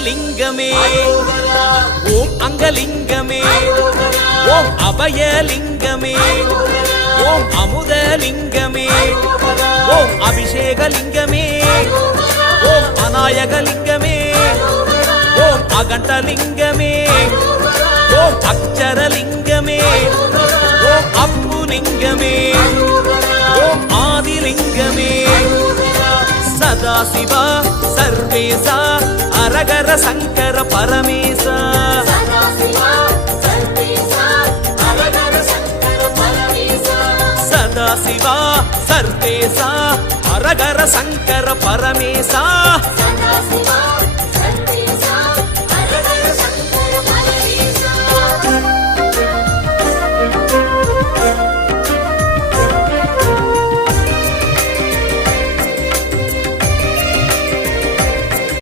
அங்கலிங்கமே. ஓம் அங்கலிங்கமே. ஓம் அபயலிங்கமே. ஓம் அமுதலிங்கமே. ஓம் அபிஷேகலிங்கமே. ஓம் அநாயகலிங்கமே. ஓம் அகண்டலிங்கமே. ஓம் அக்ஷரலிங்கமே. ஓம் அப்புலிங்கமே ஓம் ஆதிலிங்கமே. சதாசிவா சர்வேசா அரகர சங்கர பரமேசா. சதாசிவா சர்வேசா அரகர சங்கர பரமேசா.